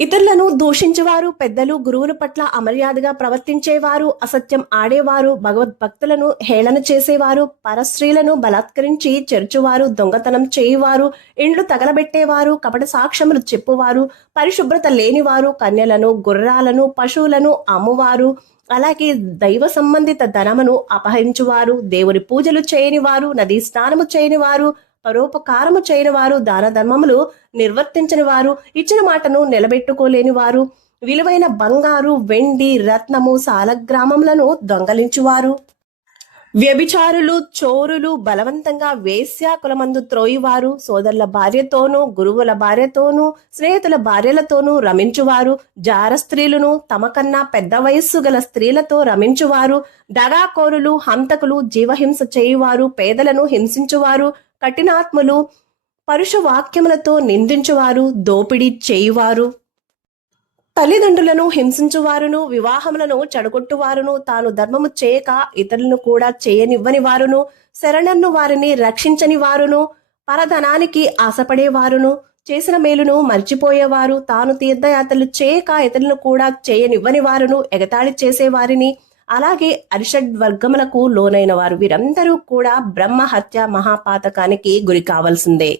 ఇతరులను దూషించేవారు, పెద్దలు, గురువుల పట్ల అమర్యాదగా ప్రవర్తించేవారు, అసత్యం ఆడేవారు, భగవద్భక్తులను హేళన చేసేవారు, పరస్త్రీలను బలాత్కరించి చెరుచువారు, దొంగతనం చేయువారు, ఇండ్లు తగలబెట్టేవారు, కపట సాక్ష్యములు చెప్పువారు, పరిశుభ్రత లేనివారు, కన్యలను, గుర్రాలను, పశువులను అమ్మువారు, అలాగే దైవ సంబంధిత ధనమును అపహరించువారు, దేవుని పూజలు చేయనివారు, నదీ స్నానము చేయనివారు, పరోపకారము చేయని వారు, దాన ధర్మములు నిర్వర్తించని వారు, ఇచ్చిన మాటను నిలబెట్టుకోలేని వారు, విలువైన బంగారు, వెండి, రత్నము, సాలగ్రామములను దొంగలించువారు, వ్యభిచారులు, చోరులు, బలవంతంగా వేశ్యా కులమందు త్రోయివారు, సోదరుల భార్యతోనూ, గురువుల భార్యతోనూ, స్నేహితుల భార్యలతోనూ రమించువారు, జార స్త్రీలను, తమ కన్నా పెద్ద వయస్సు గల స్త్రీలతో రమించువారు, దగాకోరులు, హంతకులు, జీవహింస చేయువారు, పేదలను హింసించువారు, కఠినాత్ములు, పరుష వాక్యములతో నిందించువారు, దోపిడీ చేయువారు, తల్లిదండ్రులను హింసించువారును, వివాహములను చెడగొట్టువారును, తాను ధర్మము చేయక ఇతరులను కూడా చేయనివ్వని వారును, శరణన్ను వారిని రక్షించని వారును, పరధనానికి ఆశపడేవారును, చేసిన మేలును మర్చిపోయేవారు, తాను తీర్థయాత్రలు చేయక ఇతరులను కూడా చేయనివ్వని వారును, ఎగతాళి చేసేవారిని, అలాగే అరిషడ్ వర్గములకు లోనైన వారు, వీరందరూ కూడా బ్రహ్మహత్య మహాపాతకానికి గురి కావాల్సిందే.